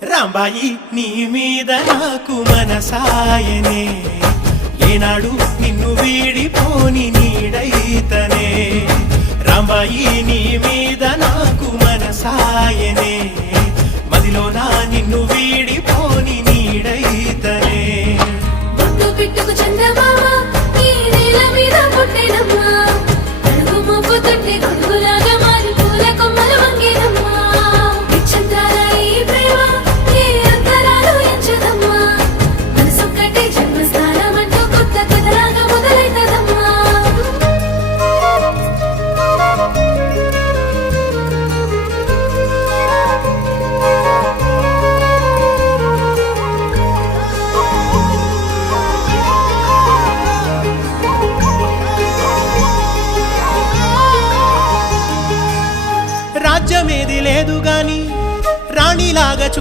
రాంబాయి నీ మీద నాకు మనసాయనే ఏనాడు నిన్ను వీడిపోని నీడైతనే రాంబాయి నీ మీద నాకు మనసాయనే మదిలోన నిన్ను వీడిపోని నీడైతనే బొట్టు పెట్టుకు చందమామ ఈ నేల మీద పుట్టినమ్మా అడుగు మోపు తొట్టి గొడుగులాగా మారి పూల కొమ్మలు వంగేనమ్మా నిశ్చంద్రాల ఈ ప్రేమ ఏ అంతరాలు ఎంచదమ్మా మనసొక్కటి జన్మస్థానం అంటూ కొత్త కథలాగా మొదలైతదమ్మా రాజ్యమేది లేదు గాని రాణిలాగా